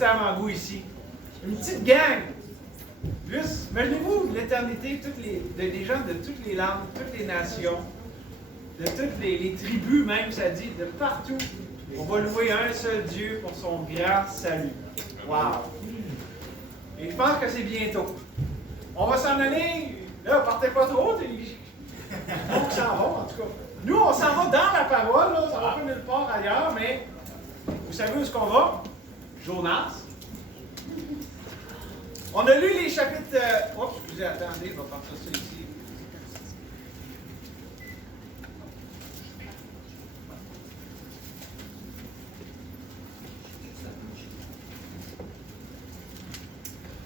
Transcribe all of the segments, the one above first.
petit avant-goût ici. Une petite gang. Juste, imaginez-vous l'éternité, des gens de toutes les langues, toutes les nations, de toutes les tribus même, ça dit, de partout. On va louer un seul Dieu pour son grand salut. Wow! Et je pense que c'est bientôt. On va s'en aller. Là, partez pas trop. On s'en va, en tout cas. Nous, on s'en va dans la parole, là, ça va pas nulle part ailleurs, mais vous savez où est-ce qu'on va? Jonas. On a lu les chapitres. Oh, excusez, attendez, je vais partir ça ici.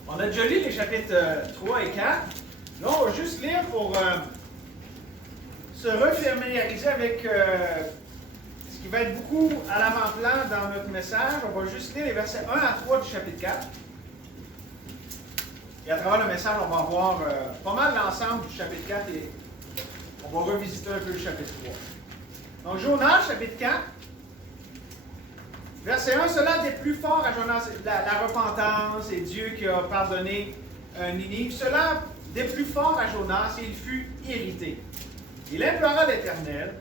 On a déjà lu les chapitres 3 et 4. Là, on va juste lire pour se refamiliariser avec ce qui va être beaucoup à l'avant-plan dans notre message. On va juste lire les versets 1 à 3 du chapitre 4. Et à travers le message, on va voir pas mal l'ensemble du chapitre 4 et on va revisiter un peu le chapitre 3. Donc, Jonas, chapitre 4. Verset 1, cela des plus fort à Jonas, la repentance et Dieu qui a pardonné Ninive. Cela des plus fort à Jonas et il fut irrité. Il implora l'Éternel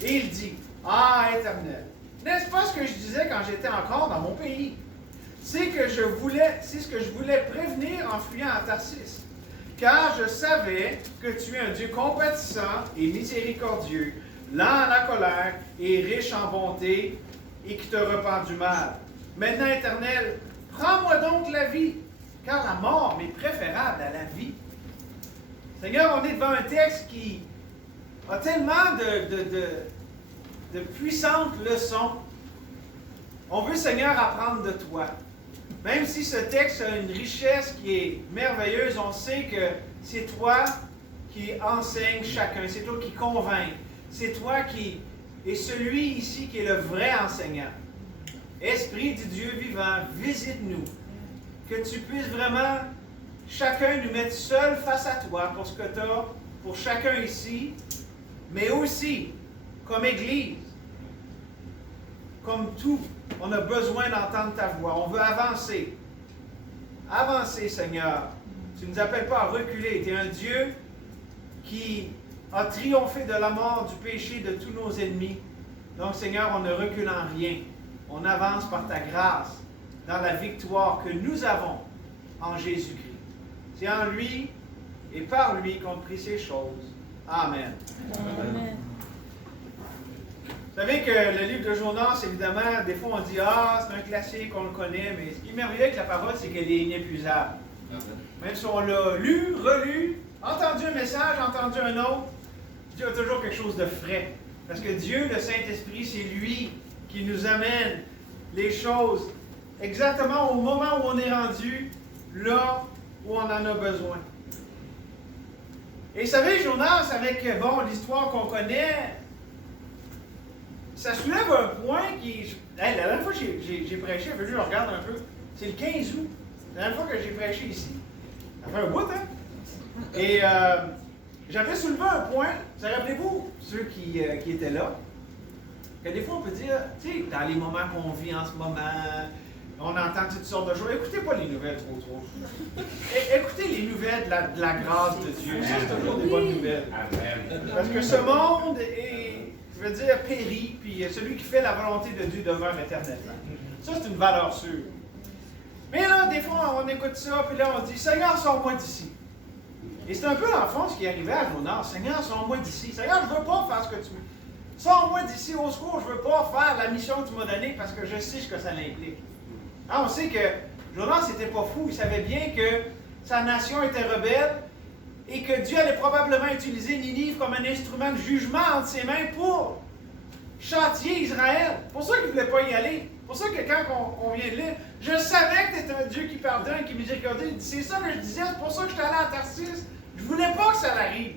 et il dit, ah, Éternel, n'est-ce pas ce que je disais quand j'étais encore dans mon pays? C'est ce que je voulais prévenir en fuyant à Tarsis. Car je savais que tu es un Dieu compatissant et miséricordieux, lent à la colère et riche en bonté, et qui te repent du mal. Maintenant, Éternel, prends-moi donc la vie, car la mort m'est préférable à la vie. Seigneur, on est devant un texte qui a tellement de puissantes leçons. On veut, Seigneur, apprendre de toi. Même si ce texte a une richesse qui est merveilleuse, on sait que c'est toi qui enseignes chacun, c'est toi qui convaincs, c'est toi qui est celui ici qui est le vrai enseignant. Esprit du Dieu vivant, visite-nous, que tu puisses vraiment chacun nous mettre seul face à toi pour ce que tu as pour chacun ici, mais aussi comme Église, comme tout. On a besoin d'entendre ta voix. On veut avancer. Avancer, Seigneur. Tu ne nous appelles pas à reculer. Tu es un Dieu qui a triomphé de la mort, du péché, de tous nos ennemis. Donc, Seigneur, on ne recule en rien. On avance par ta grâce dans la victoire que nous avons en Jésus-Christ. C'est en lui et par lui qu'on prie ces choses. Amen. Amen. Vous savez que le livre de Jonas, évidemment, des fois on dit « Ah, c'est un classique, on le connaît », mais ce qui est merveilleux avec la parole, c'est qu'elle est inépuisable. Même si on l'a lu, relu, entendu un message, entendu un autre, Dieu a toujours quelque chose de frais. Parce que Dieu, le Saint-Esprit, c'est lui qui nous amène les choses exactement au moment où on est rendu, là où on en a besoin. Et vous savez, Jonas, avec l'histoire qu'on connaît, ça soulève un point qui... Hey, la dernière fois que j'ai prêché, je regarde un peu, c'est le 15 août. La dernière fois que j'ai prêché ici. Ça fait un bout, hein? Et j'avais soulevé un point. Vous rappelez-vous, ceux qui étaient là, que des fois on peut dire, tu sais, dans les moments qu'on vit en ce moment, on entend toutes sortes de choses. Écoutez pas les nouvelles trop. Écoutez les nouvelles de la grâce de Dieu. Ça, c'est toujours des bonnes nouvelles. Parce que ce monde est, je veux dire, péri, puis celui qui fait la volonté de Dieu demeure éternellement. Ça, c'est une valeur sûre. Mais là, des fois, on écoute ça, puis là, on dit, Seigneur, sors-moi d'ici. Et c'est un peu, en fond, ce qui arrivait à Jonas. Seigneur, sors-moi d'ici. Seigneur, je ne veux pas faire ce que tu veux. Sors-moi d'ici, au secours, je ne veux pas faire la mission que tu m'as donnée parce que je sais ce que ça implique. On sait que Jonas n'était pas fou. Il savait bien que sa nation était rebelle et que Dieu allait probablement utiliser Ninive comme un instrument de jugement entre ses mains pour châtier Israël. C'est pour ça qu'il ne voulait pas y aller. C'est pour ça que quand on vient de lire, je savais que tu étais un Dieu qui pardonne, qui est miséricordieux. Il dit, c'est ça que je disais, c'est pour ça que je suis allé à Tarsis. Je ne voulais pas que ça arrive.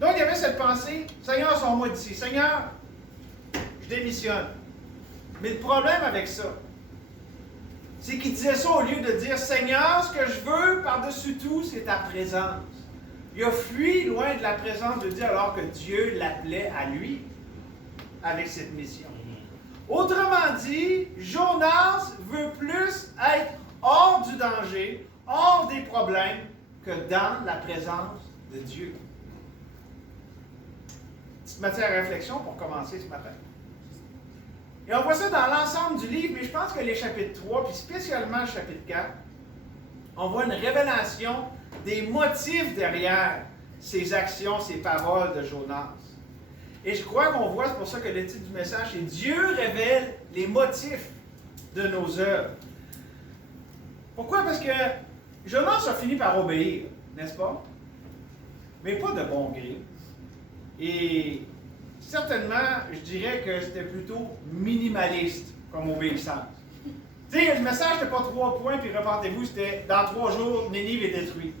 Donc, il y avait cette pensée, Seigneur, sors-moi d'ici. Seigneur, je démissionne. Mais le problème avec ça, c'est qu'il disait ça au lieu de dire, Seigneur, ce que je veux par-dessus tout, c'est ta présence. Il a fui loin de la présence de Dieu alors que Dieu l'appelait à lui avec cette mission. Autrement dit, Jonas veut dangers, hors des problèmes, que dans la présence de Dieu. Petite matière à réflexion pour commencer ce matin. Et on voit ça dans l'ensemble du livre, mais je pense que les chapitres 3, puis spécialement le chapitre 4, on voit une révélation des motifs derrière ces actions, ces paroles de Jonas. Et je crois qu'on voit, c'est pour ça que le titre du message, c'est Dieu révèle les motifs de nos œuvres. Pourquoi? Parce que Jonas a fini par obéir, n'est-ce pas? Mais pas de bon gré. Et certainement, je dirais que c'était plutôt minimaliste comme obéissance. Tu sais, le message n'était pas 3 points, puis repartez-vous, c'était dans 3 jours, Nénive est détruit.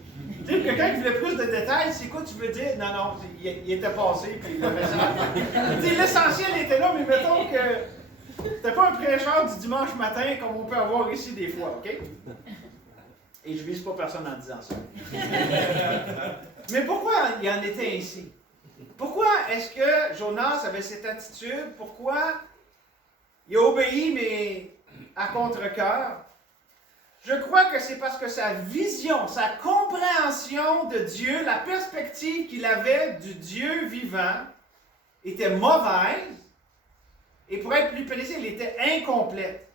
Tu sais, quelqu'un qui voulait plus de détails, c'est quoi tu veux dire? Non, non, il était passé, puis le message. Tu sais, l'essentiel était là, mais mettons que c'était pas un prêcheur du dimanche matin comme on peut avoir ici des fois, OK? Et je vise pas personne en disant ça. Mais pourquoi il en était ainsi? Pourquoi est-ce que Jonas avait cette attitude? Pourquoi il a obéi, mais à contre-cœur? Je crois que c'est parce que sa vision, sa compréhension de Dieu, la perspective qu'il avait du Dieu vivant, était mauvaise. Et pour être plus précis, elle était incomplète.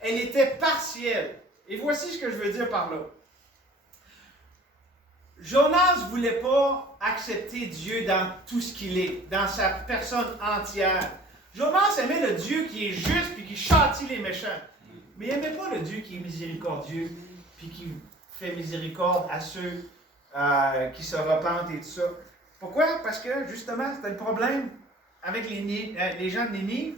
Elle était partielle. Et voici ce que je veux dire par là. Jonas ne voulait pas accepter Dieu dans tout ce qu'il est, dans sa personne entière. Jonas aimait le Dieu qui est juste et qui châtie les méchants. Mais il n'aimait pas le Dieu qui est miséricordieux puis qui fait miséricorde à ceux qui se repentent et tout ça. Pourquoi? Parce que justement, c'était le problème avec les gens de Nénive.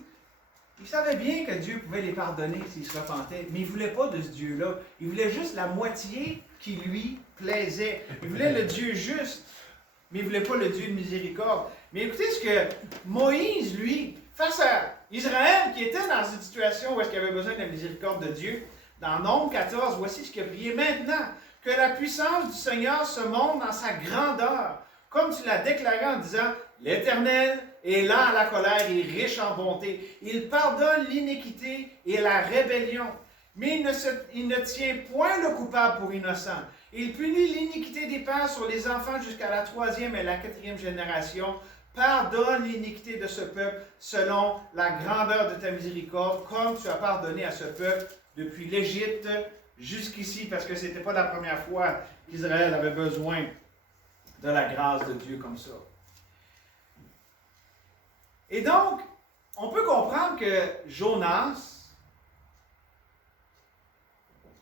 Ils savaient bien que Dieu pouvait les pardonner s'ils se repentaient, mais ils ne voulaient pas de ce Dieu-là. Ils voulaient juste la moitié qui lui plaisait. Ils voulaient le Dieu juste, mais ils ne voulaient pas le Dieu de miséricorde. Mais écoutez ce que Moïse, lui, face à Israël, qui était dans une situation où est-ce qu'il avait besoin de la miséricorde de Dieu, dans Nombre 14, voici ce qu'il a prié. Maintenant, que la puissance du Seigneur se montre dans sa grandeur, comme tu l'as déclaré en disant, l'Éternel est lent à la colère et riche en bonté. Il pardonne l'iniquité et la rébellion, mais il ne tient point le coupable pour innocent. Il punit l'iniquité des pères sur les enfants jusqu'à la 3e et la 4e génération. Pardonne l'iniquité de ce peuple selon la grandeur de ta miséricorde, comme tu as pardonné à ce peuple depuis l'Égypte jusqu'ici, parce que ce n'était pas la première fois qu'Israël avait besoin de la grâce de Dieu comme ça. Et donc, on peut comprendre que Jonas,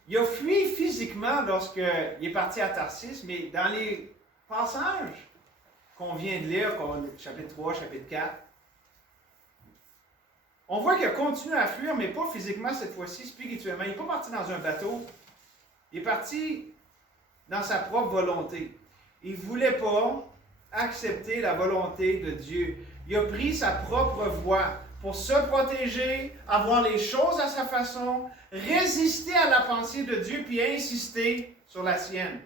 il a fui physiquement lorsqu'il est parti à Tarsis, mais dans les passages qu'on vient de lire, chapitre 3, chapitre 4, on voit qu'il a continué à fuir, mais pas physiquement cette fois-ci, spirituellement. Il n'est pas parti dans un bateau, il est parti dans sa propre volonté. Il ne voulait pas accepter la volonté de Dieu. Il a pris sa propre voie pour se protéger, avoir les choses à sa façon, résister à la pensée de Dieu, puis insister sur la sienne.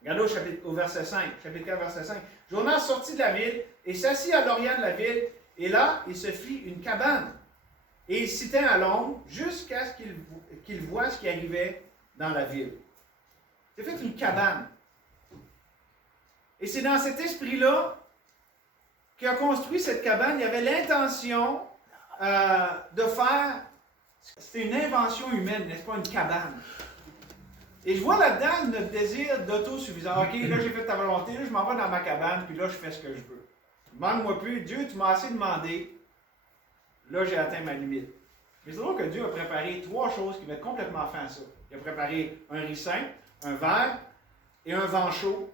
Regardez au verset 5, chapitre 4, verset 5. Jonas sortit de la ville et s'assit à l'orient de la ville, et là, il se fit une cabane. Et il s'y tint à l'ombre jusqu'à ce qu'il voie ce qui arrivait dans la ville. Il a fait une cabane. Et c'est dans cet esprit-là qu'il a construit cette cabane. Il avait l'intention de faire... C'était une invention humaine, n'est-ce pas, une cabane. Et je vois là-dedans notre désir d'autosuffisance. OK, là j'ai fait ta volonté, là je m'en vais dans ma cabane, puis là je fais ce que je veux. Demande-moi plus, Dieu, tu m'as assez demandé. Là j'ai atteint ma limite. Mais c'est drôle que Dieu a préparé 3 choses qui mettent complètement fin à ça. Il a préparé un ricin, un verre et un vent chaud.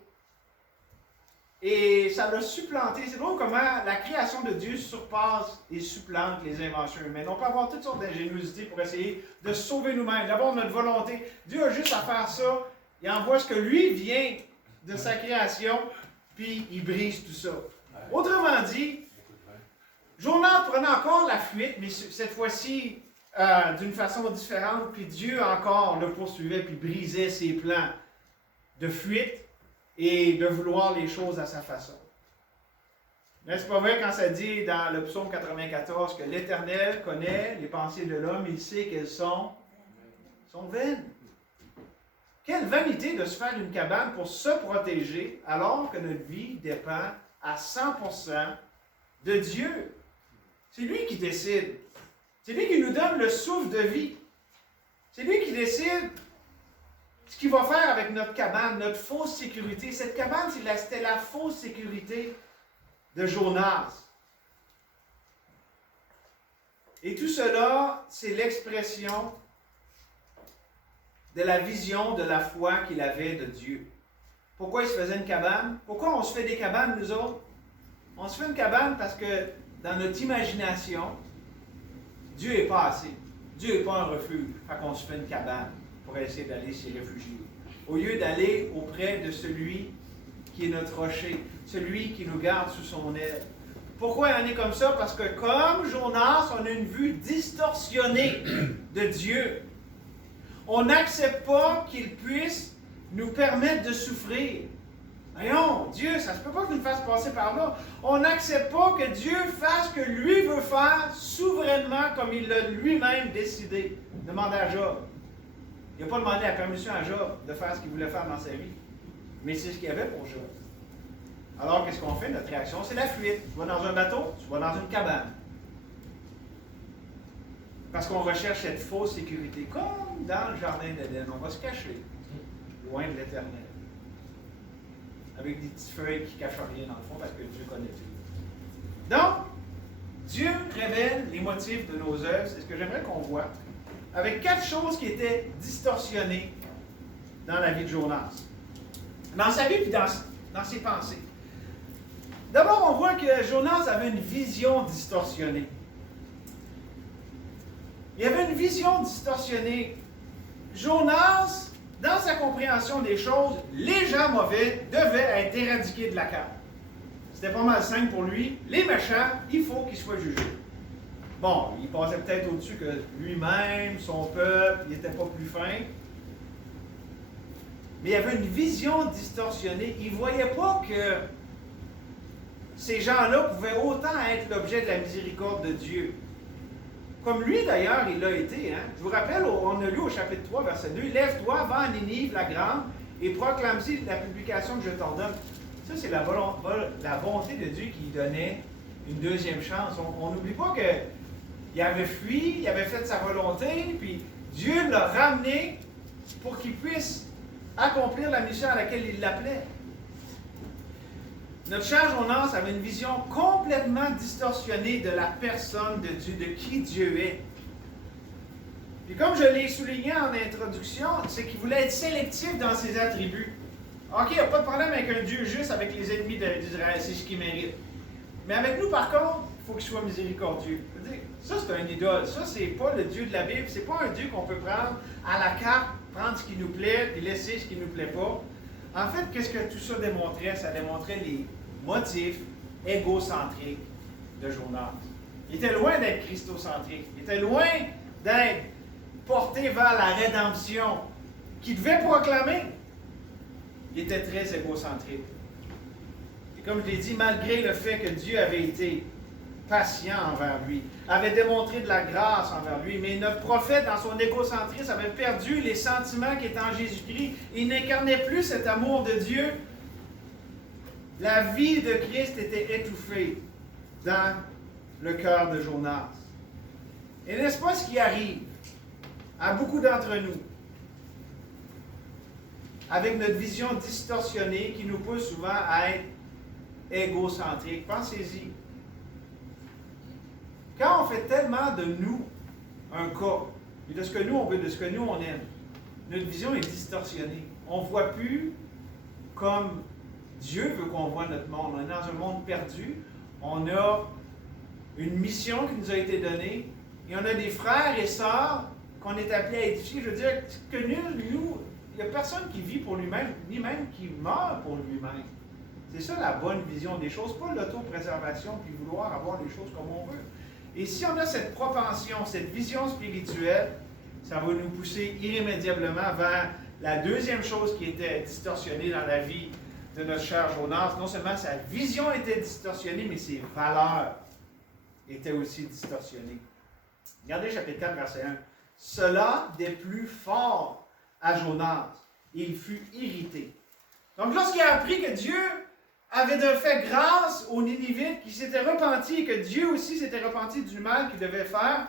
Et ça l'a supplanté. C'est drôle comment la création de Dieu surpasse et supplante les inventions humaines. On peut avoir toutes sortes d'ingéniosité pour essayer de sauver nous-mêmes, d'avoir notre volonté. Dieu a juste à faire ça. Il envoie ce que lui vient de sa création, puis il brise tout ça. Autrement dit, Jonas prenait encore la fuite, mais cette fois-ci d'une façon différente, puis Dieu encore le poursuivait, puis brisait ses plans de fuite et de vouloir les choses à sa façon. N'est-ce pas vrai quand ça dit dans le psaume 94 que l'Éternel connaît les pensées de l'homme, il sait qu'elles sont vaines. Quelle vanité de se faire une cabane pour se protéger alors que notre vie dépend à 100% de Dieu. C'est lui qui décide. C'est lui qui nous donne le souffle de vie. C'est lui qui décide ce qu'il va faire avec notre cabane, notre fausse sécurité. Cette cabane, c'était la fausse sécurité de Jonas. Et tout cela, c'est l'expression de la vision, de la foi qu'il avait de Dieu. Pourquoi il se faisait une cabane? Pourquoi on se fait des cabanes, nous autres? On se fait une cabane parce que dans notre imagination, Dieu n'est pas assez. Dieu n'est pas un refuge. Fait qu'on se fait une cabane pour essayer d'aller s'y réfugier. Au lieu d'aller auprès de celui qui est notre rocher, celui qui nous garde sous son aile. Pourquoi il en est comme ça? Parce que comme Jonas, on a une vue distorsionnée de Dieu. On n'accepte pas qu'il puisse nous permettre de souffrir. Voyons, Dieu, ça ne se peut pas qu'il nous fasse passer par là. On n'accepte pas que Dieu fasse ce que lui veut faire souverainement comme il l'a lui-même décidé. Demandez à Job. Il n'a pas demandé la permission à Job de faire ce qu'il voulait faire dans sa vie. Mais c'est ce qu'il y avait pour Job. Alors, qu'est-ce qu'on fait? Notre réaction, c'est la fuite. Tu vas dans un bateau, tu vas dans une cabane. Parce qu'on recherche cette fausse sécurité, comme dans le jardin d'Éden. On va se cacher, loin de l'Éternel. Avec des petites feuilles qui ne cachent rien dans le fond, parce que Dieu connaît tout. Donc, Dieu révèle les motifs de nos œuvres, c'est ce que j'aimerais qu'on voit, avec 4 choses qui étaient distorsionnées dans la vie de Jonas. Dans sa vie et dans ses pensées. D'abord, on voit que Jonas avait une vision distorsionnée. Il y avait une vision distorsionnée. Jonas, dans sa compréhension des choses, les gens mauvais devaient être éradiqués de la carte. C'était pas mal simple pour lui. Les méchants, il faut qu'ils soient jugés. Bon, il passait peut-être au-dessus que lui-même, son peuple, il n'était pas plus fin. Mais il y avait une vision distorsionnée. Il ne voyait pas que ces gens-là pouvaient autant être l'objet de la miséricorde de Dieu. Comme lui, d'ailleurs, il l'a été. Hein? Je vous rappelle, on a lu au chapitre 3, verset 2, « Lève-toi, va à Ninive la grande, et proclame-y la publication que je t'ordonne. » Ça, c'est la bonté de Dieu qui lui donnait une deuxième chance. On n'oublie pas qu'il avait fui, il avait fait sa volonté, puis Dieu l'a ramené pour qu'il puisse accomplir la mission à laquelle il l'appelait. Notre cher Jonas avait une vision complètement distorsionnée de la personne de Dieu, de qui Dieu est. Puis comme je l'ai souligné en introduction, c'est qu'il voulait être sélectif dans ses attributs. OK, il n'y a pas de problème avec un Dieu juste avec les ennemis d'Israël, c'est ce qu'il mérite. Mais avec nous, par contre, il faut qu'il soit miséricordieux. Ça, c'est un idole. Ça, c'est pas le Dieu de la Bible. C'est pas un Dieu qu'on peut prendre à la carte, prendre ce qui nous plaît, et laisser ce qui ne nous plaît pas. En fait, qu'est-ce que tout ça démontrait? Ça démontrait les motifs égocentriques de Jonas. Il était loin d'être christocentrique. Il était loin d'être porté vers la rédemption qu'il devait proclamer. Il était très égocentrique. Et comme je l'ai dit, malgré le fait que Dieu avait été patient envers lui, avait démontré de la grâce envers lui, mais notre prophète, dans son égocentrisme, avait perdu les sentiments qui étaient en Jésus-Christ. Il n'incarnait plus cet amour de Dieu. La vie de Christ était étouffée dans le cœur de Jonas. Et n'est-ce pas ce qui arrive à beaucoup d'entre nous, avec notre vision distorsionnée qui nous pousse souvent à être égocentrique? Pensez-y. Quand on fait tellement de nous un cas, et de ce que nous on veut, de ce que nous on aime, notre vision est distorsionnée. On ne voit plus comme Dieu veut qu'on voit notre monde. On est dans un monde perdu. On a une mission qui nous a été donnée. Et on a des frères et sœurs qu'on est appelés à édifier. Je veux dire que nous, il n'y a personne qui vit pour lui-même, ni même qui meurt pour lui-même. C'est ça la bonne vision des choses, pas l'autopréservation puis vouloir avoir les choses comme on veut. Et si on a cette propension, cette vision spirituelle, ça va nous pousser irrémédiablement vers la deuxième chose qui était distorsionnée dans la vie de notre cher Jonas. Non seulement sa vision était distorsionnée, mais ses valeurs étaient aussi distorsionnées. Regardez chapitre 4, verset 1. Cela déplut fort à Jonas. il fut irrité. Donc, lorsqu'il a appris que Dieu avait fait grâce aux Ninivites, qui s'étaient repentis et que Dieu aussi s'était repenti du mal qu'il devait faire,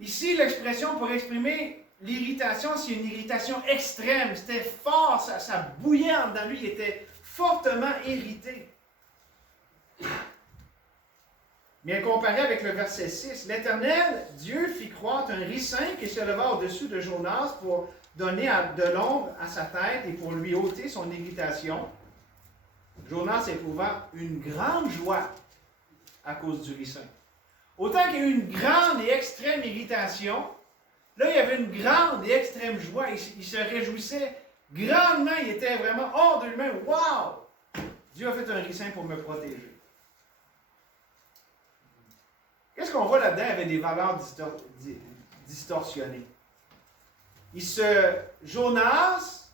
ici, l'expression pour exprimer l'irritation, c'est une irritation extrême. C'était fort, ça bouillait en dedans lui, il était fortement irrité. Mais comparé avec le verset 6, l'Éternel, Dieu fit croître un ricin qui se leva au-dessus de Jonas pour donner de l'ombre à sa tête et pour lui ôter son irritation. Jonas éprouva une grande joie à cause du ricin. Autant qu'il y a eu une grande et extrême irritation, là, il y avait une grande et extrême joie. Il se réjouissait grandement. Il était vraiment hors de lui-même. Wow! Dieu a fait un ricin pour me protéger. Qu'est-ce qu'on voit là-dedans avec des valeurs distorsionnées? Jonas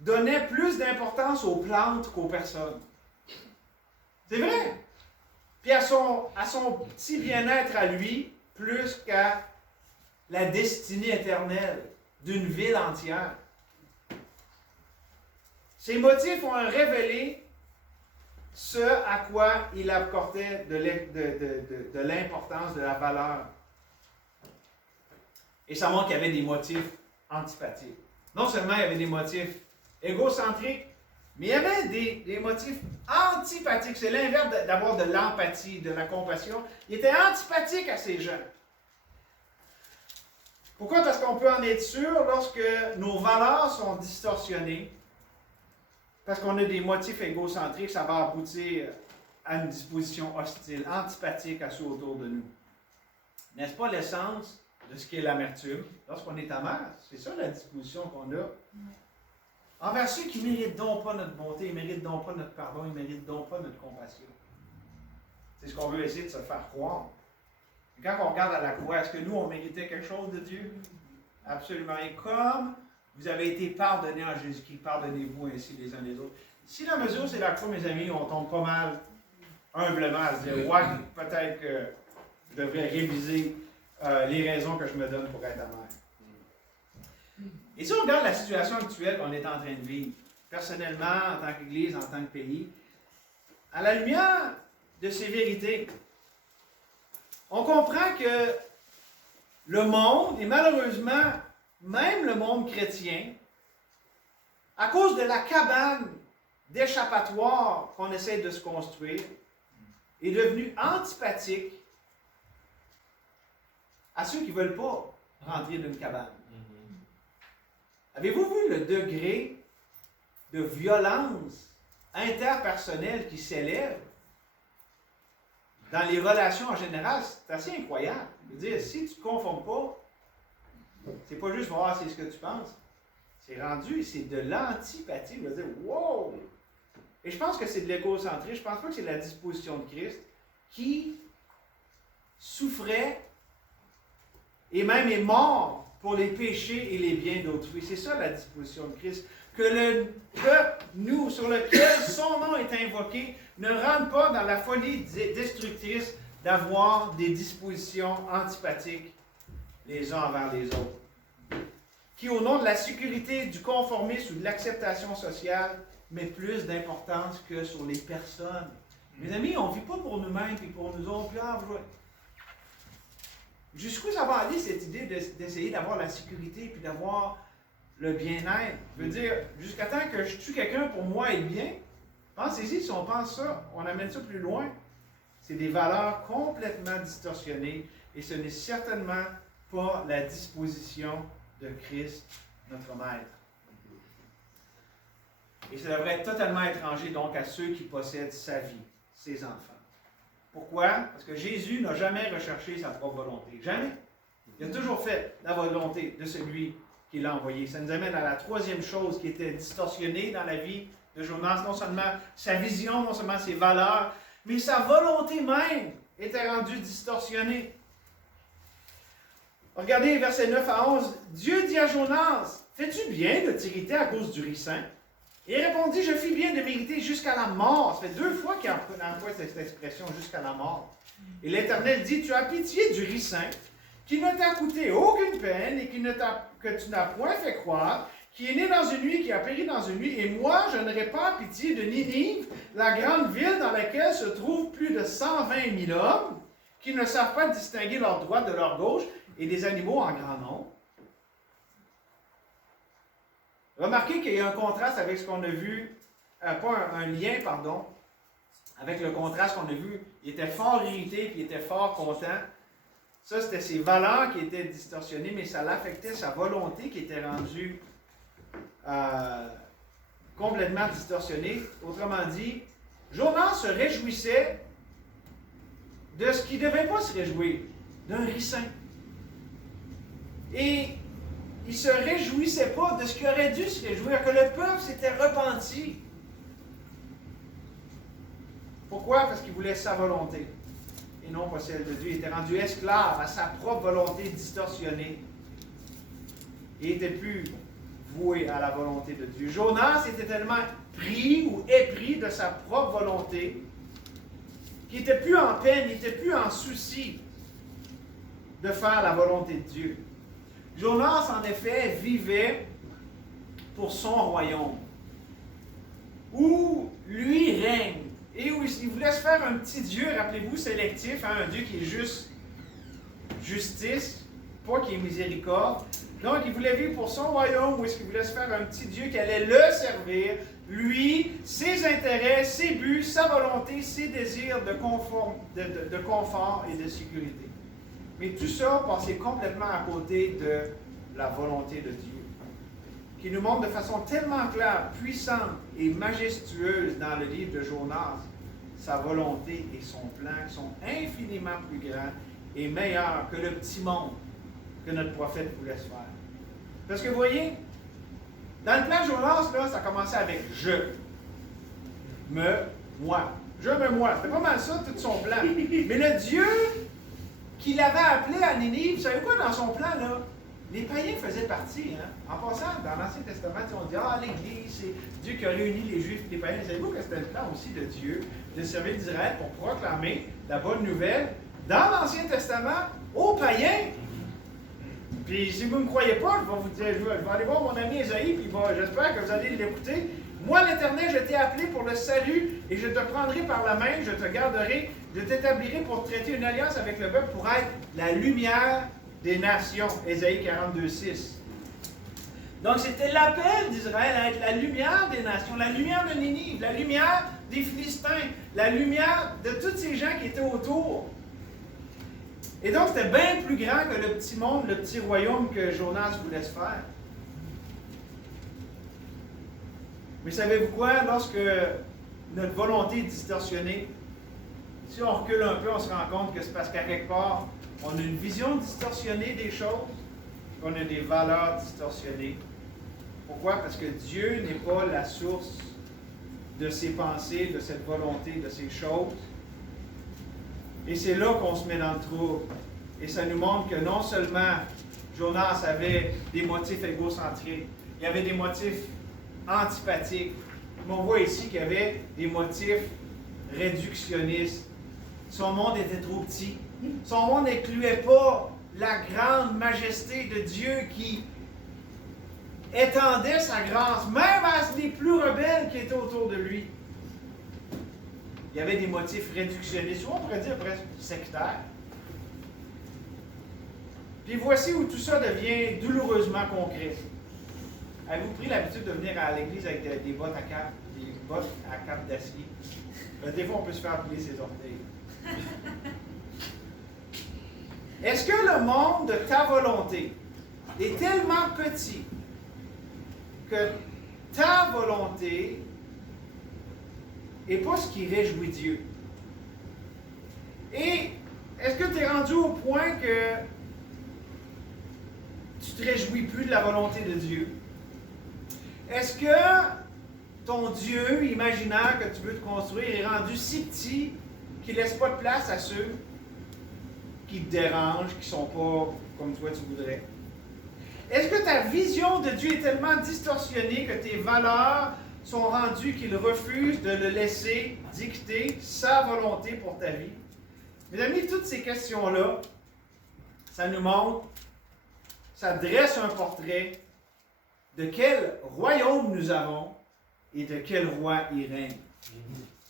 donnait plus d'importance aux plantes qu'aux personnes. C'est vrai. Puis à son petit bien-être à lui, plus qu'à la destinée éternelle d'une ville entière. Ses motifs ont révélé ce à quoi il accordait de l'importance, de la valeur. Et ça montre qu'il y avait des motifs antipathiques. Non seulement il y avait des motifs égocentriques, mais il y avait des motifs antipathiques. C'est l'inverse d'avoir de l'empathie, de la compassion. Il était antipathique à ces gens. Pourquoi? Parce qu'on peut en être sûr lorsque nos valeurs sont distorsionnées. Parce qu'on a des motifs égocentriques, ça va aboutir à une disposition hostile, antipathique à ceux autour de nous. N'est-ce pas l'essence de ce qu'est l'amertume? Lorsqu'on est amer, c'est ça la disposition qu'on a. Envers ceux qui ne méritent donc pas notre bonté, ils ne méritent donc pas notre pardon, ils ne méritent donc pas notre compassion. C'est ce qu'on veut essayer de se faire croire. Et quand on regarde à la croix, est-ce que nous, on méritait quelque chose de Dieu? Absolument. Et comme vous avez été pardonnés en Jésus-Christ, pardonnez-vous ainsi les uns les autres. Si la mesure, c'est la croix, mes amis, on tombe pas mal humblement à se dire, ouais, peut-être que je devrais réviser les raisons que je me donne pour être amer. Et si on regarde la situation actuelle qu'on est en train de vivre, personnellement, en tant qu'Église, en tant que pays, à la lumière de ces vérités, on comprend que le monde, et malheureusement, même le monde chrétien, à cause de la cabane d'échappatoire qu'on essaie de se construire, est devenu antipathique à ceux qui ne veulent pas rentrer d'une cabane. Avez-vous vu le degré de violence interpersonnelle qui s'élève dans les relations en général? C'est assez incroyable. Je veux dire, si tu ne te conformes pas, c'est pas juste voir c'est ce que tu penses. C'est rendu, c'est de l'antipathie. Je veux dire, wow! Et je pense que c'est de l'égocentrisme. Je pense pas que c'est la disposition de Christ qui souffrait et même est mort pour les péchés et les biens d'autrui. C'est ça la disposition de Christ. Que le peuple, nous, sur lequel son nom est invoqué, ne rentre pas dans la folie destructrice d'avoir des dispositions antipathiques les uns envers les autres. Qui, au nom de la sécurité, du conformisme ou de l'acceptation sociale, met plus d'importance que sur les personnes. Mes amis, on ne vit pas pour nous-mêmes et pour nous autres. Jusqu'où ça va aller cette idée d'essayer d'avoir la sécurité puis d'avoir le bien-être? Je veux dire, jusqu'à temps que je tue quelqu'un pour moi et bien, pensez-y, si on pense ça, on amène ça plus loin. C'est des valeurs complètement distorsionnées et ce n'est certainement pas la disposition de Christ, notre Maître. Et ça devrait être totalement étranger donc à ceux qui possèdent sa vie, ses enfants. Pourquoi? Parce que Jésus n'a jamais recherché sa propre volonté. Jamais. Il a toujours fait la volonté de celui qui l'a envoyé. Ça nous amène à la troisième chose qui était distorsionnée dans la vie de Jonas. Non seulement sa vision, non seulement ses valeurs, mais sa volonté même était rendue distorsionnée. Regardez versets 9 à 11. Dieu dit à Jonas, « Fais-tu bien de t'irriter à cause du ricin? » Et il répondit, « Je fis bien de m'irriter jusqu'à la mort. » Ça fait 2 fois qu'il emploie cette expression, « jusqu'à la mort. » Et l'Éternel dit, « Tu as pitié du ricin, qui ne t'a coûté aucune peine et que tu n'as point fait croire, qui est né dans une nuit, qui a péri dans une nuit, et moi, je n'aurai pas pitié de Ninive, la grande ville dans laquelle se trouvent plus de 120 000 hommes, qui ne savent pas distinguer leur droite de leur gauche, et des animaux en grand nombre. Remarquez qu'il y a un contraste avec ce qu'on a vu, pas un lien, pardon, avec le contraste qu'on a vu. Il était fort irrité, puis il était fort content. Ça, c'était ses valeurs qui étaient distorsionnées, mais ça l'affectait sa volonté qui était rendue complètement distorsionnée. Autrement dit, Jonas se réjouissait de ce qu'il ne devait pas se réjouir, d'un ricin. Et il ne se réjouissait pas de ce qu'il aurait dû se réjouir, que le peuple s'était repenti. Pourquoi? Parce qu'il voulait sa volonté, et non pas celle de Dieu. Il était rendu esclave à sa propre volonté distorsionnée. Il n'était plus voué à la volonté de Dieu. Jonas était tellement pris ou épris de sa propre volonté qu'il n'était plus en peine, il n'était plus en souci de faire la volonté de Dieu. Jonas, en effet, vivait pour son royaume, où lui règne, et où il voulait se faire un petit Dieu, rappelez-vous, sélectif, hein, un Dieu qui est juste justice, pas qui est miséricorde. Donc, il voulait vivre pour son royaume, où est-ce qu'il voulait se faire un petit Dieu qui allait le servir, lui, ses intérêts, ses buts, sa volonté, ses désirs de confort et de sécurité. Mais tout ça passait complètement à côté de la volonté de Dieu, qui nous montre de façon tellement claire, puissante et majestueuse dans le livre de Jonas, sa volonté et son plan qui sont infiniment plus grands et meilleurs que le petit monde que notre prophète voulait se faire. Parce que vous voyez, dans le plan de Jonas, là, ça commençait avec « je »,« moi ». « Je, moi ». C'était pas mal ça, tout son plan. Mais le Dieu qui l'avait appelé à Ninive, vous savez quoi dans son plan, là? Les païens faisaient partie. Hein? En passant, dans l'Ancien Testament, on dit « Ah, l'Église, c'est Dieu qui a réuni les Juifs et les païens ». Savez-vous que c'était le plan aussi de Dieu, de servir d'Israël pour proclamer la bonne nouvelle dans l'Ancien Testament aux païens? Puis si vous ne me croyez pas, je vais vous dire, je vais aller voir mon ami Ésaïe, puis j'espère que vous allez l'écouter. Moi, l'Éternel, je t'ai appelé pour le salut, et je te prendrai par la main, je te garderai, je t'établirai pour traiter une alliance avec le peuple, pour être la lumière des nations. Ésaïe 42, 6. Donc, c'était l'appel d'Israël à être la lumière des nations, la lumière de Ninive, la lumière des Philistins, la lumière de tous ces gens qui étaient autour. Et donc, c'était bien plus grand que le petit monde, le petit royaume que Jonas voulait se faire. Mais savez-vous quoi? Lorsque notre volonté est distorsionnée, si on recule un peu, on se rend compte que c'est parce qu'à quelque part, on a une vision distorsionnée des choses, qu'on a des valeurs distorsionnées. Pourquoi? Parce que Dieu n'est pas la source de ses pensées, de cette volonté, de ces choses. Et c'est là qu'on se met dans le trouble. Et ça nous montre que non seulement Jonas avait des motifs égocentriques, il y avait des motifs antipathiques, mais on voit ici qu'il y avait des motifs réductionnistes. Son monde était trop petit. Son monde n'incluait pas la grande majesté de Dieu qui étendait sa grâce, même à les plus rebelles qui étaient autour de lui. Il y avait des motifs réductionnistes, ou on pourrait dire presque sectaires. Puis voici où tout ça devient douloureusement concret. Avez-vous pris l'habitude de venir à l'église avec des bottes à cape d'acier? Des fois, on peut se faire plier ses orteils. Est-ce que le monde de ta volonté est tellement petit que ta volonté n'est pas ce qui réjouit Dieu? Et est-ce que tu es rendu au point que tu ne te réjouis plus de la volonté de Dieu? Est-ce que ton Dieu imaginaire que tu veux te construire est rendu si petit qu'il ne laisse pas de place à ceux qui te dérangent, qui ne sont pas comme toi tu voudrais? Est-ce que ta vision de Dieu est tellement distorsionnée que tes valeurs sont rendues qu'il refuse de le laisser dicter sa volonté pour ta vie? Mes amis, toutes ces questions-là, ça nous montre, ça dresse un portrait de quel royaume nous avons et de quel roi il règne.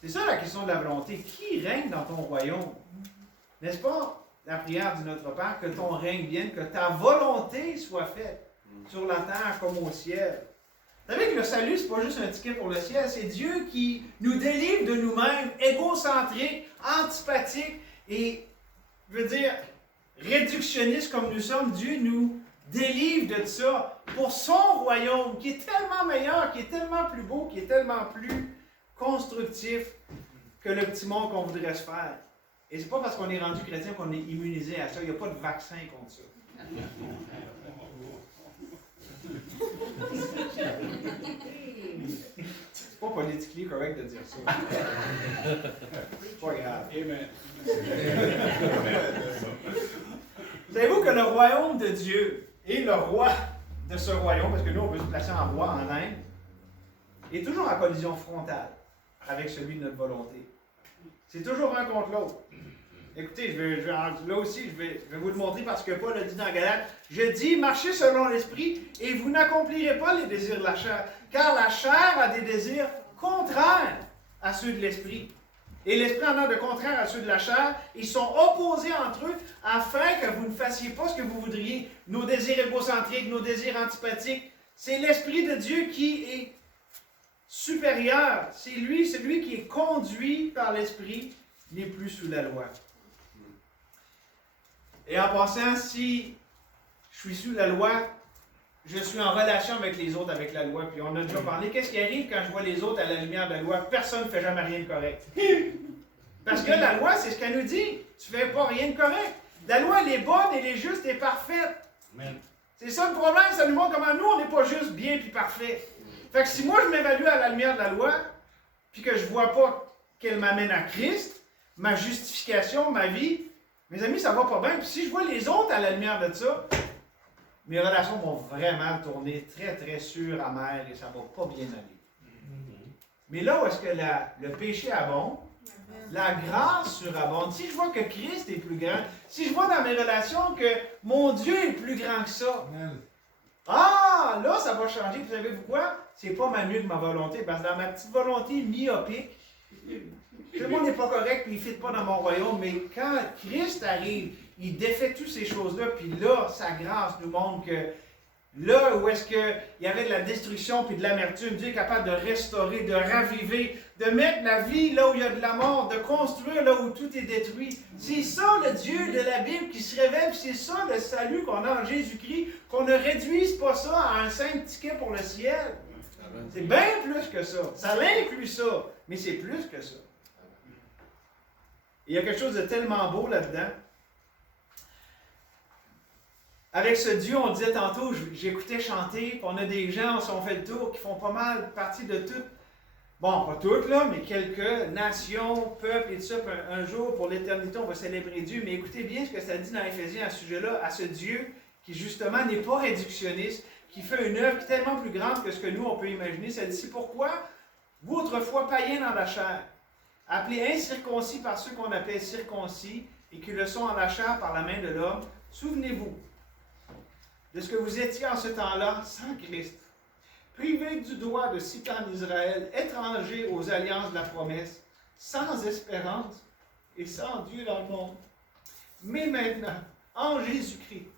C'est ça la question de la volonté. Qui règne dans ton royaume? N'est-ce pas la prière du Notre Père, que ton règne vienne, que ta volonté soit faite sur la terre comme au ciel. Vous savez que le salut, ce n'est pas juste un ticket pour le ciel, c'est Dieu qui nous délivre de nous-mêmes, égocentriques, antipathiques et, je veux dire, réductionnistes comme nous sommes. Dieu nous délivre de ça pour son royaume qui est tellement meilleur, qui est tellement plus beau, qui est tellement plus constructif que le petit monde qu'on voudrait se faire. Et c'est pas parce qu'on est rendu chrétien qu'on est immunisé à ça. Il n'y a pas de vaccin contre ça. C'est pas politiquement correct de dire ça. C'est pas grave. Amen. Savez-vous que le royaume de Dieu et le roi de ce royaume, parce que nous on veut se placer en roi en Inde, est toujours en collision frontale avec celui de notre volonté. C'est toujours un contre l'autre. Écoutez, là aussi, je vais vous le montrer parce que Paul a dit dans Galates, je dis, marchez selon l'esprit et vous n'accomplirez pas les désirs de la chair, car la chair a des désirs contraires à ceux de l'esprit. Et l'esprit en a de contraire à ceux de la chair. Ils sont opposés entre eux afin que vous ne fassiez pas ce que vous voudriez. Nos désirs égocentriques, nos désirs antipathiques. C'est l'Esprit de Dieu qui est supérieur. C'est lui, celui qui est conduit par l'Esprit, n'est plus sous la loi. Et en passant, si je suis sous la loi, je suis en relation avec les autres, avec la loi. Puis on a déjà parlé, qu'est-ce qui arrive quand je vois les autres à la lumière de la loi? Personne ne fait jamais rien de correct. Parce que la loi, c'est ce qu'elle nous dit. Tu ne fais pas rien de correct. La loi, elle est bonne, elle est juste et parfaite. Amen. C'est ça le problème, ça nous montre comment nous, on n'est pas juste bien puis parfait. Fait que si moi, je m'évalue à la lumière de la loi, puis que je ne vois pas qu'elle m'amène à Christ, ma justification, ma vie, mes amis, ça va pas bien. Puis si je vois les autres à la lumière de ça, mes relations vont vraiment tourner très, très sûres, amères, et ça ne va pas bien aller. Mais là où est-ce que le péché abonde, la grâce surabonde. Si je vois que Christ est plus grand, si je vois dans mes relations que mon Dieu est plus grand que ça, ah, là, ça va changer. Vous savez pourquoi? C'est pas ma mieux que ma volonté. Parce que dans ma petite volonté myopique, tout le monde n'est pas correct et il ne fit pas dans mon royaume. Mais quand Christ arrive, il défait toutes ces choses-là. Puis là, sa grâce nous montre que là où est-ce qu'il y avait de la destruction puis de l'amertume, Dieu est capable de restaurer, de raviver, de mettre la vie là où il y a de la mort, de construire là où tout est détruit. C'est ça le Dieu de la Bible qui se révèle, c'est ça le salut qu'on a en Jésus-Christ, qu'on ne réduise pas ça à un simple ticket pour le ciel. C'est bien plus que ça. Ça inclut ça, mais c'est plus que ça. Il y a quelque chose de tellement beau là-dedans. Avec ce Dieu, on disait tantôt, j'écoutais chanter, puis on a des gens, on s'en fait le tour, qui font pas mal partie de toutes, bon, pas toutes là, mais quelques nations, peuples et tout ça. Un jour, pour l'éternité, on va célébrer Dieu. Mais écoutez bien ce que ça dit dans Éphésiens à ce sujet-là, à ce Dieu qui justement n'est pas réductionniste, qui fait une œuvre qui est tellement plus grande que ce que nous, on peut imaginer. Ça dit, c'est pourquoi vous, autrefois païens dans la chair, appelés incirconcis par ceux qu'on appelle circoncis, et qui le sont en la chair par la main de l'homme, souvenez-vous de ce que vous étiez en ce temps-là sans Christ, privés du droit de citer en Israël, étrangers aux alliances de la promesse, sans espérance et sans Dieu dans le monde. Mais maintenant, en Jésus-Christ,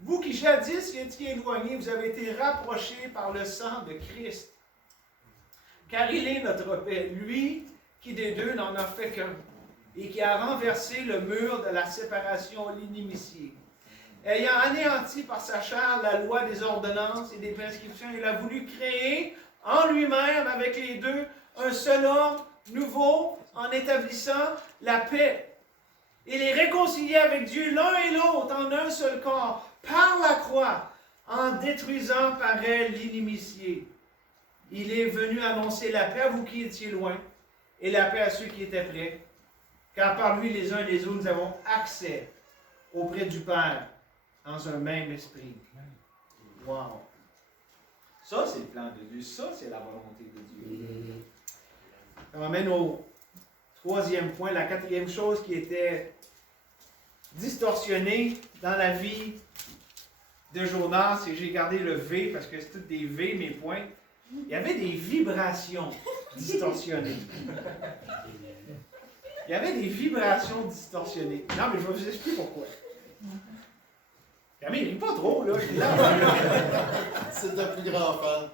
vous qui jadis étiez éloignés, vous avez été rapprochés par le sang de Christ. Car il est notre paix, lui qui des deux n'en a fait qu'un, et qui a renversé le mur de la séparation, l'inimitié. Ayant anéanti par sa chair la loi des ordonnances et des prescriptions, il a voulu créer en lui-même, avec les deux, un seul homme nouveau, en établissant la paix. Et les réconcilier avec Dieu l'un et l'autre en un seul corps, par la croix, en détruisant par elle l'inimitié. Il est venu annoncer la paix à vous qui étiez loin, et la paix à ceux qui étaient près. Car par lui, les uns et les autres, nous avons accès auprès du Père, dans un même esprit. Wow! Ça, c'est le plan de Dieu. Ça, c'est la volonté de Dieu. Ça m'amène au troisième point, la quatrième chose qui était distorsionnée dans la vie de Jonas, et j'ai gardé le V parce que c'est toutes des V, mes points. Il y avait des vibrations distorsionnées. Il y avait des vibrations distorsionnées. Non, mais je vais vous expliquer pourquoi. Camille, il rit pas trop, là. C'est un plus grand fan.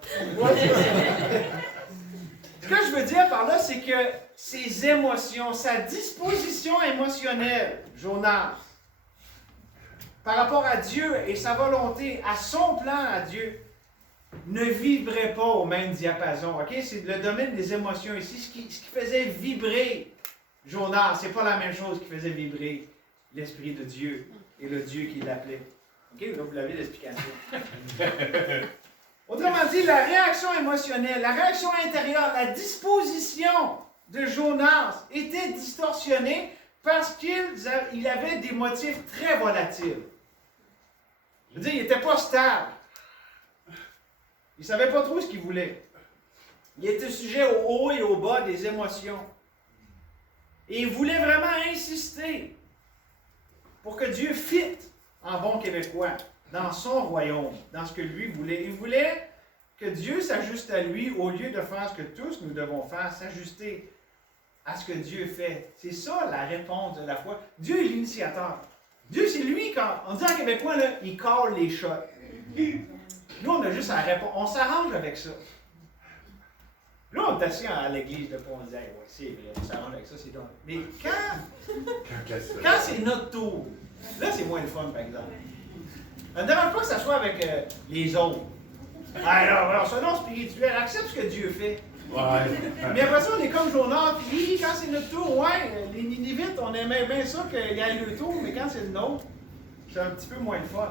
Ce que je veux dire par là, c'est que ses émotions, sa disposition émotionnelle, Jonas, par rapport à Dieu et sa volonté, à son plan à Dieu, ne vibrait pas au même diapason. Ok? C'est le domaine des émotions ici. Ce qui faisait vibrer Jonas, c'est pas la même chose qui faisait vibrer l'Esprit de Dieu et le Dieu qui l'appelait. Ok? Là, vous l'avez l'explication. Autrement dit, la réaction émotionnelle, la réaction intérieure, la disposition de Jonas était distorsionnée parce qu'il avait des motifs très volatiles. Je veux dire, il n'était pas stable. Il ne savait pas trop ce qu'il voulait. Il était sujet au haut et au bas des émotions. Et il voulait vraiment insister pour que Dieu fitte en bon québécois dans son royaume, dans ce que lui voulait. Il voulait que Dieu s'ajuste à lui au lieu de faire ce que tous nous devons faire, s'ajuster à ce que Dieu fait. C'est ça la réponse de la foi. Dieu est l'initiateur. Dieu, c'est lui, quand on dit en québécois, là, il colle les shots. Nous, on a juste à répondre. On s'arrange avec ça. Là, on est assis à l'église de Pont, on dit, ouais, c'est vrai, on s'arrange avec ça, c'est drôle. Mais quand c'est notre tour, là, c'est moins le fun, par exemple. Ça ne dérange pas que ça soit avec les autres. Alors, selon spirituel, accepte ce que Dieu fait. Ouais. Mais après ça, on est comme Jonas, puis quand c'est notre tour, ouais, les Ninivites, on aimait bien ça qu'il y ait le tour, mais quand c'est le nôtre, c'est un petit peu moins le fun.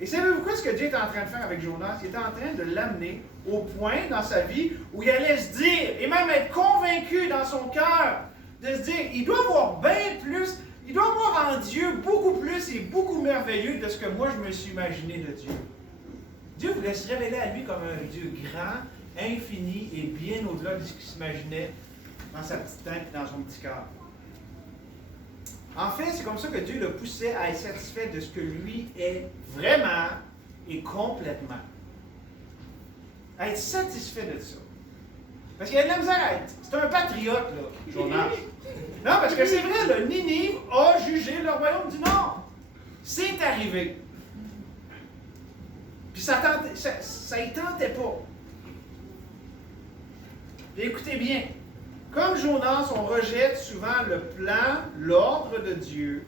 Et savez-vous quoi ce que Dieu est en train de faire avec Jonas? Il est en train de l'amener au point dans sa vie où il allait se dire, et même être convaincu dans son cœur, de se dire, il doit avoir bien plus, il doit avoir en Dieu beaucoup plus et beaucoup merveilleux de ce que moi je me suis imaginé de Dieu. Dieu voulait se révéler à lui comme un Dieu grand, infini et bien au-delà de ce qu'il s'imaginait dans sa petite tête et dans son petit cœur. En fait, c'est comme ça que Dieu le poussait à être satisfait de ce que lui est vraiment et complètement. À être satisfait de ça. Parce qu'il y a de la misère à être. C'est un patriote, là, Jonas. Non, parce que c'est vrai, là, Ninive a jugé le royaume du Nord. C'est arrivé. Puis ça y tentait pas. Et écoutez bien, comme Jonas, on rejette souvent le plan, l'ordre de Dieu,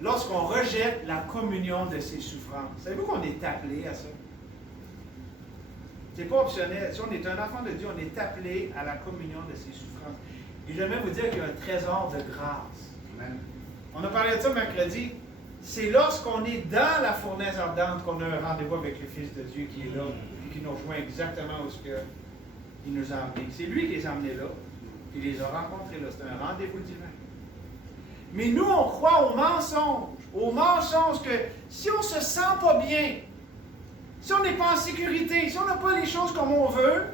lorsqu'on rejette la communion de ses souffrances. Savez-vous qu'on est appelé à ça? C'est pas optionnel. Si on est un enfant de Dieu, on est appelé à la communion de ses souffrances. Et j'aimerais vous dire qu'il y a un trésor de grâce. Amen. On a parlé de ça mercredi. C'est lorsqu'on est dans la fournaise ardente qu'on a un rendez-vous avec le Fils de Dieu qui est là et qui nous rejoint exactement où il nous a emmenés. C'est lui qui les a emmenés là. Il les a rencontrés là. C'est un rendez-vous divin. Mais nous, on croit aux mensonges que si on ne se sent pas bien, si on n'est pas en sécurité, si on n'a pas les choses comme on veut,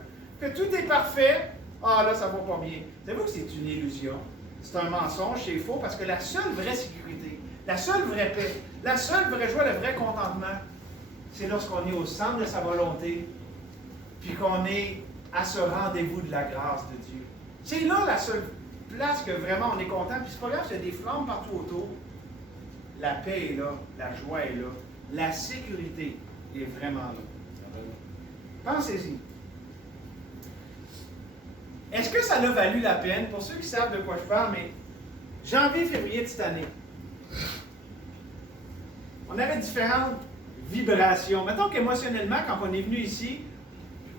que tout est parfait, ah là, ça ne va pas bien. Savez-vous que c'est une illusion? C'est un mensonge, c'est faux, parce que la seule vraie sécurité, la seule vraie paix, la seule vraie joie, le vrai contentement, c'est lorsqu'on est au centre de sa volonté, puis qu'on est à ce rendez-vous de la grâce de Dieu. C'est là la seule place que vraiment on est content, puis c'est pas grave s'il y a des flammes partout autour. La paix est là, la joie est là, la sécurité est vraiment là. Pensez-y. Est-ce que ça a valu la peine, pour ceux qui savent de quoi je parle, mais janvier, février de cette année, on avait différentes vibrations. Mettons qu'émotionnellement, quand on est venu ici,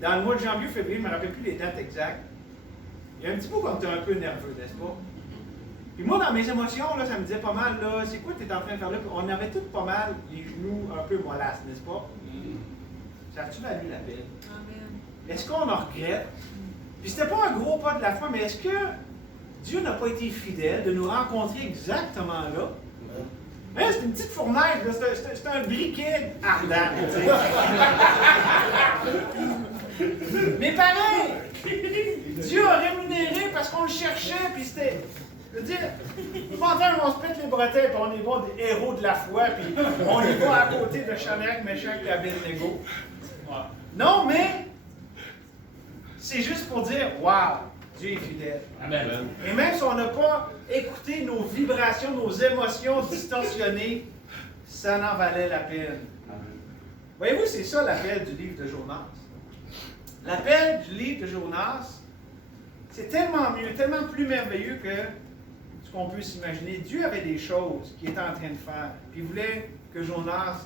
dans le mois de janvier, février, je ne me rappelle plus les dates exactes, il y a un petit peu qu'on était un peu nerveux, n'est-ce pas? Puis moi, dans mes émotions, là, ça me disait pas mal, là, c'est quoi que tu es en train de faire là? On avait tous pas mal les genoux un peu mollasses, n'est-ce pas? Ça a-tu valu la peine? Est-ce qu'on en regrette? Puis c'était pas un gros pas de la foi, mais est-ce que Dieu n'a pas été fidèle de nous rencontrer exactement là? Hein, c'est une petite fournaise, c'est un briquet ardent. Mais pareil, Dieu a rémunéré parce qu'on le cherchait, puis c'était Je veux dire, pendant qu'on se pète les bretelles, puis on est bon des héros de la foi, puis on est pas à côté de Shadrach, Meshach et Abednego. Non, mais c'est juste pour dire, waouh, Dieu est fidèle. Amen. Et même si on n'a pas écouté nos vibrations, nos émotions distorsionnées, ça en valait la peine. Voyez-vous, c'est ça l'appel du livre de Jonas. L'appel du livre de Jonas, c'est tellement mieux, tellement plus merveilleux que ce qu'on peut s'imaginer. Dieu avait des choses qu'il était en train de faire. Puis il voulait que Jonas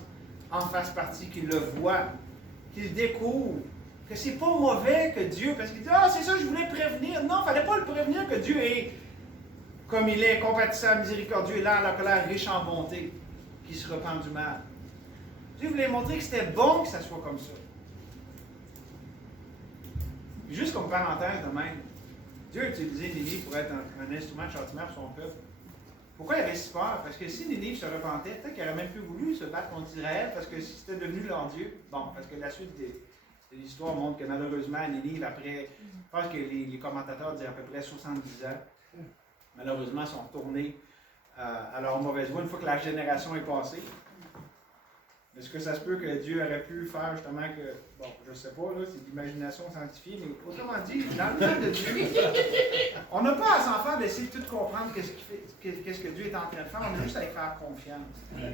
en fasse partie, qu'il le voie, qu'il découvre que c'est pas mauvais que Dieu, parce qu'il dit, ah, c'est ça, je voulais prévenir. Non, il ne fallait pas le prévenir que Dieu est, comme il est, compatissant, miséricordieux, lent à la colère, riche en bonté, qui se repent du mal. Dieu voulait montrer que c'était bon que ça soit comme ça. Juste comme parenthèse de même, Dieu a utilisé Nénive pour être un instrument de châtiment pour son peuple. Pourquoi il avait si peur? Parce que si Nénive se repentait, peut-être qu'il n'aurait même plus voulu se battre contre Israël, parce que si c'était devenu leur Dieu, bon, parce que la suite de l'histoire montre que malheureusement, Nénive, après, je pense que les commentateurs disent à peu près 70 ans, malheureusement, sont retournés à leur mauvaise voie une fois que la génération est passée. Est-ce que ça se peut que Dieu aurait pu faire justement que, bon, je ne sais pas, là, c'est de l'imagination scientifique, mais autrement dit, dans le plan de Dieu, on n'a pas à s'en faire d'essayer de tout comprendre qu'est-ce que Dieu est en train de faire, on a juste à y faire confiance.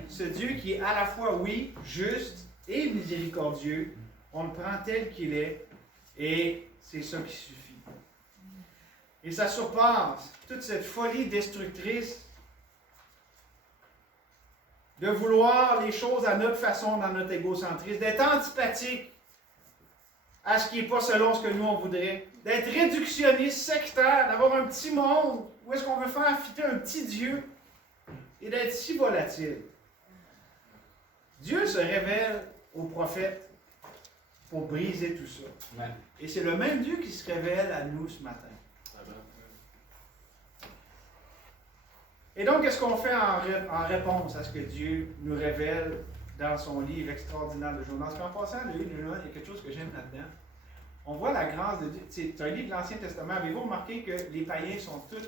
Ce Dieu qui est à la fois, oui, juste et miséricordieux, on le prend tel qu'il est, et c'est ça qui suffit. Et ça surpasse toute cette folie destructrice de vouloir les choses à notre façon, dans notre égocentrisme, d'être antipathique à ce qui n'est pas selon ce que nous on voudrait, d'être réductionniste, sectaire, d'avoir un petit monde où est-ce qu'on veut faire fitter un petit Dieu et d'être si volatile. Dieu se révèle aux prophètes pour briser tout ça. Et c'est le même Dieu qui se révèle à nous ce matin. Et donc, qu'est-ce qu'on fait en réponse à ce que Dieu nous révèle dans son livre extraordinaire de Jonas? En passant, le livre de Jonas, il y a quelque chose que j'aime là-dedans. On voit la grâce de Dieu. C'est un livre de l'Ancien Testament. Avez-vous remarqué que les païens sont tous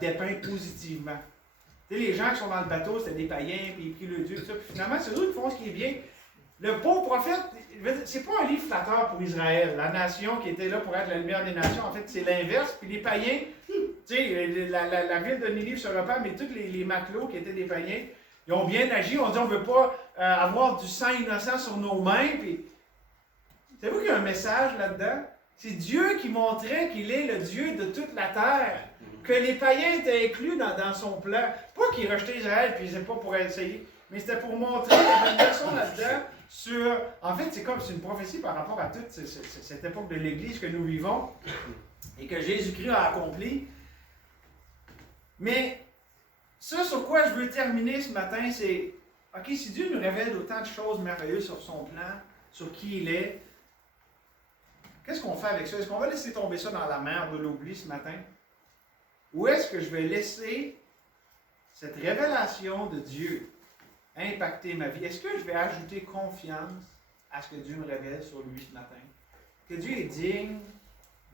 dépeints positivement? Tu sais, les gens qui sont dans le bateau, c'était des païens, puis ils prient le Dieu, tout ça. Puis finalement, c'est eux qui font ce qui est bien. Le pauvre prophète, c'est pas un livre flatteur pour Israël, la nation qui était là pour être la lumière des nations. En fait, c'est l'inverse. Puis les païens, tu sais, la ville de Nénive se repent, mais tous les matelots qui étaient des païens, ils ont bien agi. On dit, on ne veut pas avoir du sang innocent sur nos mains. Puis, savez-vous qu'il y a un message là-dedans? C'est Dieu qui montrait qu'il est le Dieu de toute la terre. Que les païens étaient inclus dans son plan. Pas qu'ils rejetaient Israël, puis c'est pas pour essayer. Mais c'était pour montrer qu'il y avait une leçon là-dedans sur... En fait, c'est une prophétie par rapport à toute cette époque de l'Église que nous vivons et que Jésus-Christ a accompli. Mais ça sur quoi je veux terminer ce matin, c'est... OK, si Dieu nous révèle autant de choses merveilleuses sur son plan, sur qui il est, qu'est-ce qu'on fait avec ça? Est-ce qu'on va laisser tomber ça dans la mer de l'oubli ce matin? Ou est-ce que je vais laisser cette révélation de Dieu impacter ma vie? Est-ce que je vais ajouter confiance à ce que Dieu me révèle sur lui ce matin? Que Dieu est digne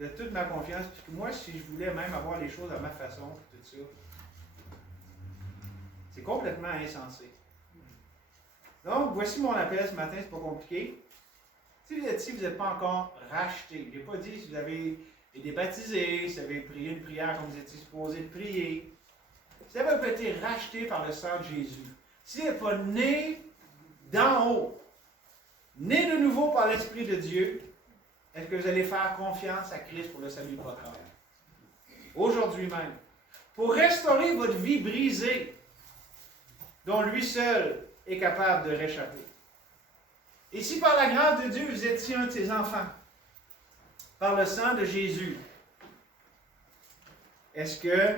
de toute ma confiance, puis que moi, si je voulais même avoir les choses à ma façon, tout ça, c'est complètement insensé. Donc, voici mon appel ce matin, c'est pas compliqué. Si vous êtes ici, vous n'êtes pas encore racheté. Je n'ai pas dit si vous avez été baptisé, si vous avez prié une prière comme vous étiez supposé de prier. Si vous avez été racheté par le sang de Jésus, si vous n'êtes pas né d'en haut, né de nouveau par l'Esprit de Dieu, est-ce que vous allez faire confiance à Christ pour le salut de votre âme? Aujourd'hui même. Pour restaurer votre vie brisée, dont lui seul est capable de réchapper. Et si par la grâce de Dieu, vous étiez un de ses enfants, par le sang de Jésus, est-ce que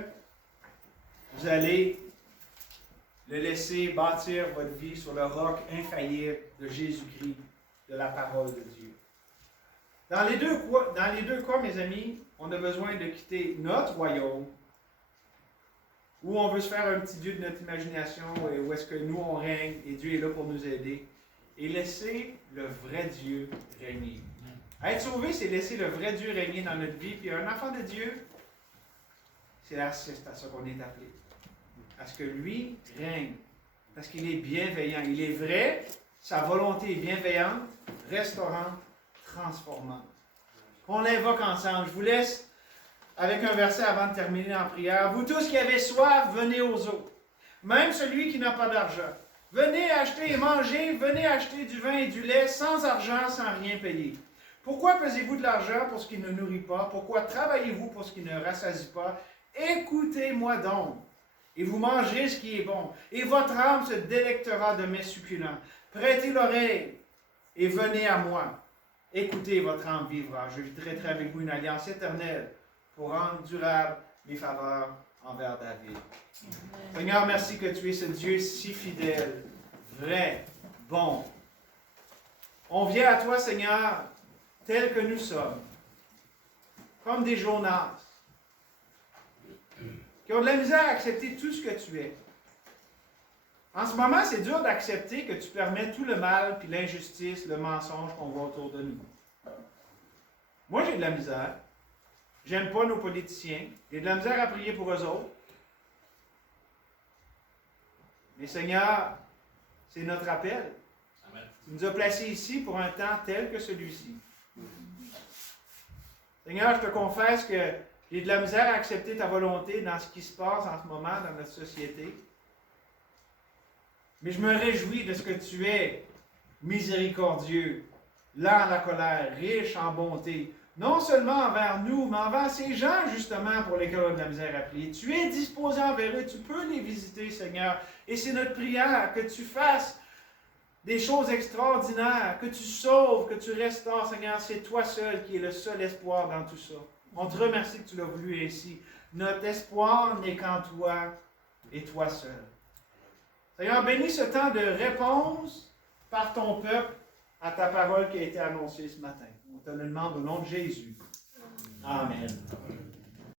vous allez le laisser bâtir votre vie sur le roc infaillible de Jésus-Christ, de la parole de Dieu? Dans les deux cas, mes amis, on a besoin de quitter notre royaume, où on veut se faire un petit Dieu de notre imagination, et où est-ce que nous on règne, et Dieu est là pour nous aider, et laisser le vrai Dieu régner. Être sauvé, c'est laisser le vrai Dieu régner dans notre vie, puis un enfant de Dieu, C'est à ça qu'on est appelé. À ce que lui règne. Parce qu'il est bienveillant. Il est vrai, sa volonté est bienveillante, restaurante, transformante. On l'invoque ensemble. Je vous laisse avec un verset avant de terminer en prière. Vous tous qui avez soif, venez aux eaux. Même celui qui n'a pas d'argent. Venez acheter et manger, venez acheter du vin et du lait sans argent, sans rien payer. Pourquoi pesez-vous de l'argent pour ce qui ne nourrit pas? Pourquoi travaillez-vous pour ce qui ne rassasie pas? Écoutez-moi donc, et vous mangerez ce qui est bon, et votre âme se délectera de mets succulents. Prêtez l'oreille et venez à moi. Écoutez, votre âme vivra. Je traiterai avec vous une alliance éternelle pour rendre durable mes faveurs envers David. Seigneur, merci que tu es ce Dieu si fidèle, vrai, bon. On vient à toi, Seigneur, tel que nous sommes, comme des Jonas, qui ont de la misère à accepter tout ce que tu es. En ce moment, c'est dur d'accepter que tu permets tout le mal, puis l'injustice, le mensonge qu'on voit autour de nous. Moi, j'ai de la misère. J'aime pas nos politiciens. J'ai de la misère à prier pour eux autres. Mais Seigneur, c'est notre appel. Amen. Tu nous as placés ici pour un temps tel que celui-ci. Seigneur, je te confesse que j'ai de la misère à accepter ta volonté dans ce qui se passe en ce moment dans notre société. Mais je me réjouis de ce que tu es, miséricordieux, lent à la colère, riche en bonté, non seulement envers nous, mais envers ces gens, justement, pour lesquels on a de la misère à prier. Tu es disposé envers eux, tu peux les visiter, Seigneur. Et c'est notre prière, que tu fasses des choses extraordinaires, que tu sauves, que tu restaures, Seigneur. C'est toi seul qui es le seul espoir dans tout ça. On te remercie que tu l'as voulu ainsi. Notre espoir n'est qu'en toi et toi seul. Seigneur, bénis ce temps de réponse par ton peuple à ta parole qui a été annoncée ce matin. On te le demande au nom de Jésus. Amen.